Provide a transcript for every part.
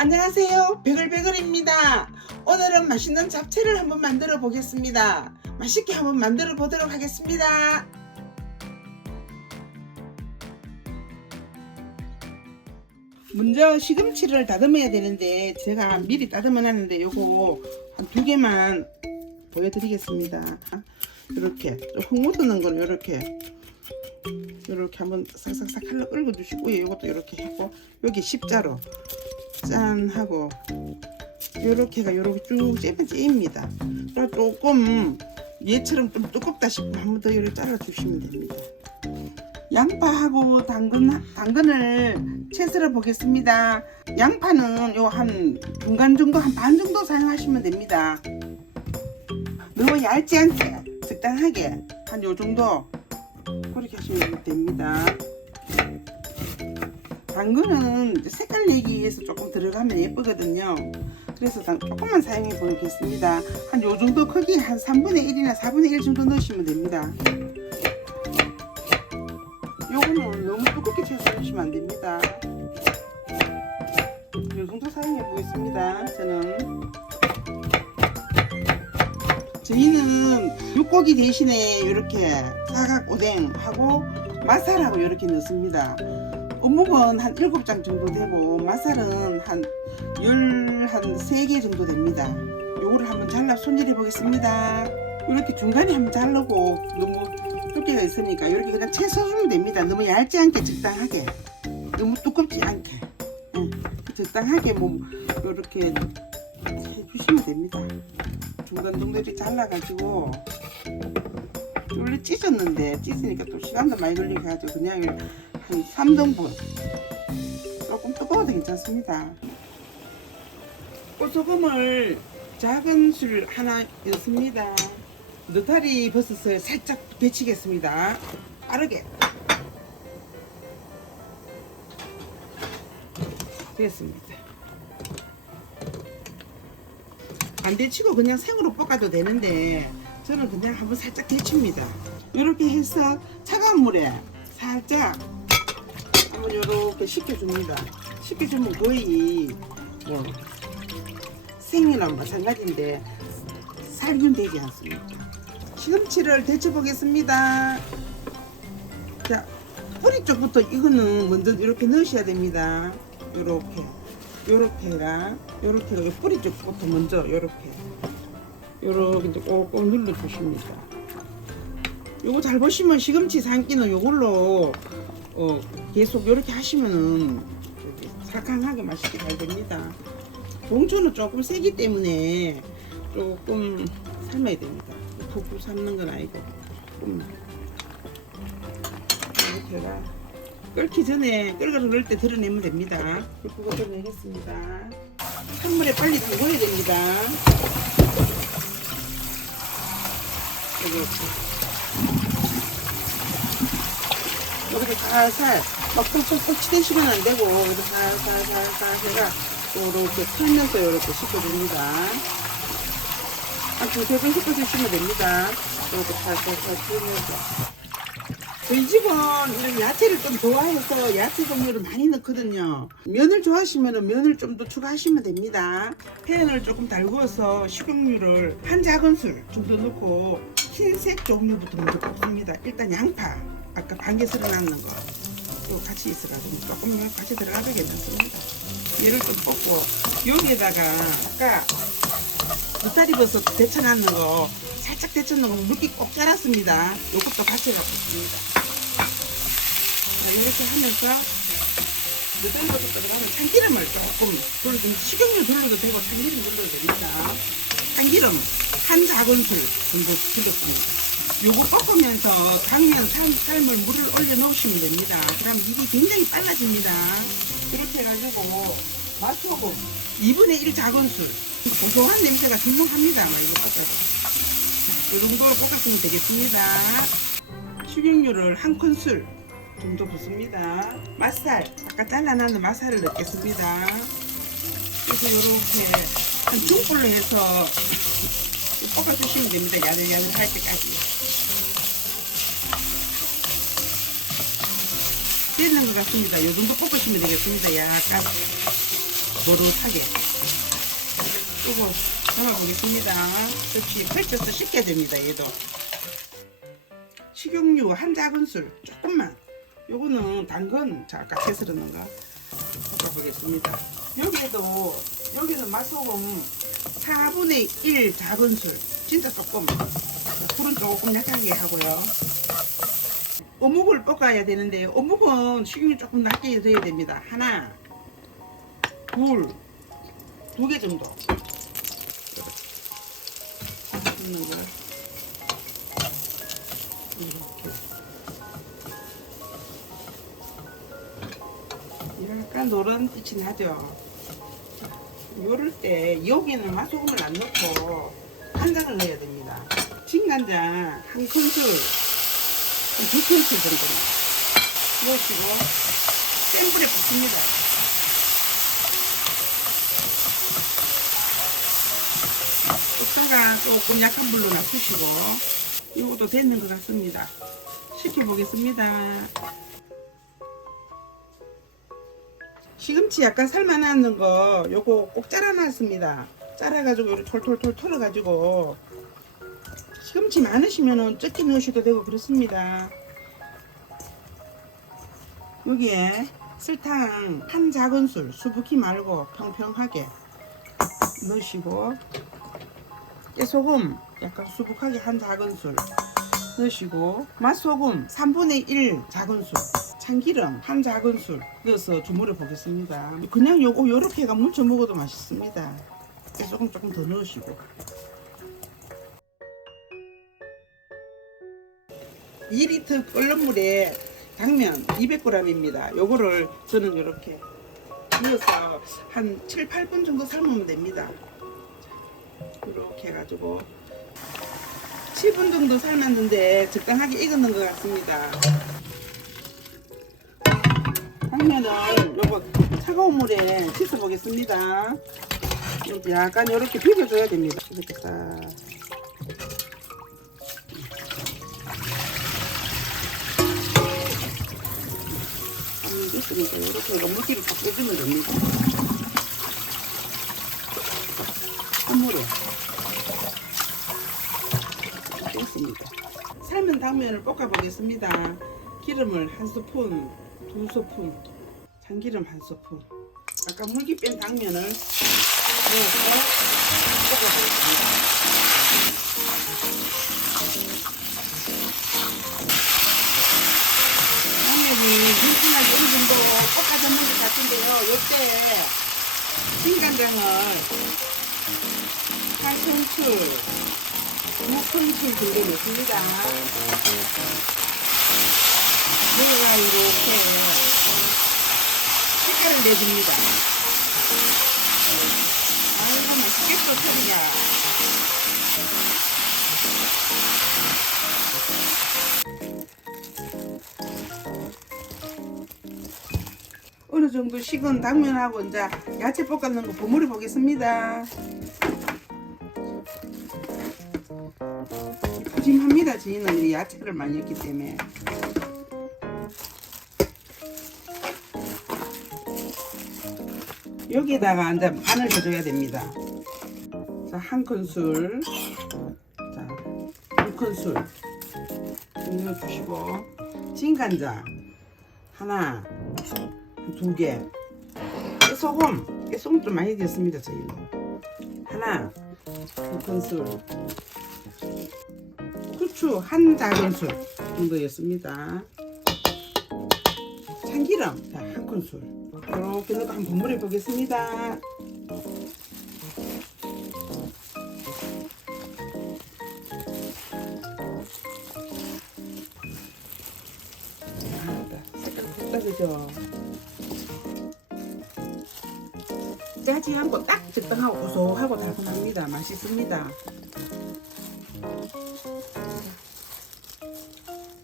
안녕하세요, 베글베글입니다. 오늘은 맛있는 잡채를 한번 만들어 보겠습니다. 맛있게 한번 만들어 보도록 하겠습니다. 먼저 시금치를 다듬어야 되는데 제가 미리 다듬어 놨는데 요거 한 2개만 보여드리겠습니다. 이렇게 흙 묻는 거는 이렇게 한번 싹싹싹 칼로 긁어 주시고요. 이것도 이렇게 하고 여기 십자로 짠 하고 요렇게가 요렇게 쭉 째면 째입니다. 그리고 조금 얘처럼 좀 두껍다 싶으면 한 번 더 이렇게 잘라 주시면 됩니다. 양파하고 당근을 채썰어 보겠습니다. 양파는 요 한 중간 정도, 한 반 정도 사용하시면 됩니다. 너무 얇지 않게 적당하게 한 요 정도 그렇게 하시면 됩니다. 당근은 색깔 내기 위해서 조금 들어가면 예쁘거든요. 그래서 조금만 사용해 보겠습니다. 한 요 정도 크기 한 3분의 1이나 4분의 1 정도 넣으시면 됩니다. 요거는 너무 두껍게 채썰으시면 안 됩니다. 요 정도 사용해 보겠습니다. 저희는 육고기 대신에 이렇게 사각오뎅하고 맛살하고 이렇게 넣습니다. 어묵은 한 7장 정도 되고 맛살은 한 3개 정도 됩니다. 요거를 한번 잘라 손질해 보겠습니다. 이렇게 중간에 한번 자르고 너무 두께가 있으니까 이렇게 그냥 채 써주면 됩니다. 너무 얇지 않게 적당하게, 너무 두껍지 않게 적당하게 이렇게 해주시면 됩니다. 중간 정도 이렇게 잘라가지고 원래 찢었는데 찢으니까 또 시간도 많이 걸리게 해가지고 그냥 한 3등분 조금 뜨거워도 괜찮습니다. 꽃소금을 작은 술 하나 넣습니다. 느타리 버섯을 살짝 데치겠습니다. 빠르게 됐습니다. 안 데치고 그냥 생으로 볶아도 되는데 저는 그냥 한번 살짝 데칩니다. 이렇게 해서 차가운 물에 살짝 한번 이렇게 식혀줍니다. 식혀주면 거의 생이랑 마찬가지인데 살균 되지 않습니다. 시금치를 데쳐 보겠습니다. 자, 뿌리 쪽부터 이거는 먼저 이렇게 넣으셔야 됩니다. 요렇게가 뿌리 쪽부터 먼저 요렇게 이제 꼭꼭 눌러 주십니다. 요거 잘 보시면 시금치 삶기는 요걸로 계속 요렇게 하시면은 살캉하게 맛있게 잘 됩니다. 봉초는 조금 세기 때문에 조금 삶아야 됩니다. 푹푹 삶는 건 아니고 조금 이렇게가 끓기 전에 끓여서 넣을 때 드러내면 됩니다. 끓고 드러내겠습니다. 찬물에 빨리 담궈야 됩니다. 이렇게 살살 막 펄펄펄 치대시면 안 되고 이렇게 살살 해가 이렇게 풀면서 이렇게 씻어줍니다. 한 2-3번 씻어주시면 됩니다. 이렇게 살살 풀면서. 저희 집은 이런 야채를 좀 좋아해서 야채 종류를 많이 넣거든요. 면을 좋아하시면 면을 좀 더 추가하시면 됩니다. 팬을 조금 달구어서 식용유를 한 작은술 정도 넣고 흰색 종류부터 먼저 볶습니다. 일단 양파 아까 반개 썰어 놨는 거 이거 같이 있어가지고 조금 같이 들어가도 괜찮습니다. 얘를 좀 볶고 여기에다가 아까 느타리 버섯 데쳐놨는 거 살짝 데쳐놓은 거 물기 꼭 자랐습니다. 요것도 같이 볶습니다. 이렇게 하면서 느타리 버섯 들어가면 참기름을 조금 둘러주면 식용유 둘러도 되고 참기름 둘러도 됩니다. 참기름 한 작은술 정도 둘렀습니다. 요거 볶으면서 당면 삶을 물을 올려 놓으시면 됩니다. 그럼 이게 굉장히 빨라집니다. 이렇게 해가지고 맛소금 2분의 1 작은술 고소한 냄새가 중독합니다. 이거 볶아서 이 정도로 볶았으면 되겠습니다. 식용유를 한 큰술 정도 붓습니다. 맛살 아까 잘라놨는 맛살을 넣겠습니다. 그래서 이렇게 한 중불로 해서 볶아주시면 됩니다. 야들야들할 때까지. 되는 것 같습니다. 요 정도 볶으시면 되겠습니다. 약간 노릇하게 요거 담아보겠습니다. 그렇지, 펼쳐서 씻게 됩니다. 얘도 식용유 한 작은술 조금만. 요거는 당근, 자 아까 채썰어 놓은 거 볶아보겠습니다. 여기는 맛소금 4분의 1 작은술, 진짜 조금. 불은 조금 약하게 하고요. 어묵을 볶아야 되는데 어묵은 식용유 조금 낮게 넣어야 됩니다. 하나, 둘, 2개 정도 넣는 거 이렇게 약간 노란빛이 나죠. 요럴 때 여기는 맛소금을 안 넣고 간장을 넣어야 됩니다. 진간장 한 큰술, 2큰술 정도 넣으시고 센 불에 볶습니다. 볶다가 조금 약한 불로 놔두시고 이것도 됐는 것 같습니다. 식혀보겠습니다. 시금치 약간 삶아놨는 거 요거 꼭 잘라놨습니다. 잘라가지고 이렇게 톨톨톨 털어가지고 시금치 많으시면은 적게 넣으셔도 되고 그렇습니다. 여기에 설탕 한 작은술, 수북히 말고 평평하게 넣으시고 깨소금 약간 수북하게 한 작은술 넣으시고 맛소금 3분의 1 작은술, 참기름 한 작은술 넣어서 주물러 보겠습니다. 그냥 요렇게가 무쳐 먹어도 맛있습니다. 깨소금 조금 더 넣으시고 2리터 끓는 물에 당면 200g입니다. 요거를 저는 이렇게 넣어서 한 7, 8분 정도 삶으면 됩니다. 이렇게 해가지고 7분 정도 삶았는데 적당하게 익었는 것 같습니다. 당면은 요거 차가운 물에 씻어 보겠습니다. 이렇게 약간 이렇게 비벼줘야 됩니다. 이렇게 딱 됐으니까 이렇게 물기를 딱 빼주면 됩니다. 한 물에 됐습니다. 삶은 당면을 볶아 보겠습니다. 기름을 한 스푼, 2스푼, 참기름 한 스푼. 아까 물기 뺀 당면을 넣어서 볶아 보겠습니다. 물기나게 어느 정도 볶아졌는 것 같은데요. 이때 진간장을 한 큰술, 2큰술 정도 넣습니다. 넣어가 이렇게 색깔을 내줍니다. 아이고 맛있겠어 소리야. 어느 정도 식은 당면하고 이제 야채 볶아놓은 거 버무려 보겠습니다. 푸짐합니다. 저희는 야채를 많이 넣기 때문에. 여기에다가 이제 간을 해줘야 됩니다. 자, 한 큰술, 자, 2큰술 넣어주시고, 진간장 하나, 2개, 깨소금 좀 많이 넣었습니다. 저희는 하나, 2큰술, 후추 한 작은술 정도였습니다. 참기름 자, 한 큰술 이렇게 넣고 한번 버무려 보겠습니다. 색깔 곱다 그죠? 짜지 않고 딱 적당하고 고소하고 달콤합니다. 맛있습니다.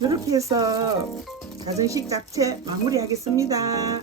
이렇게 해서 가정식 잡채 마무리 하겠습니다.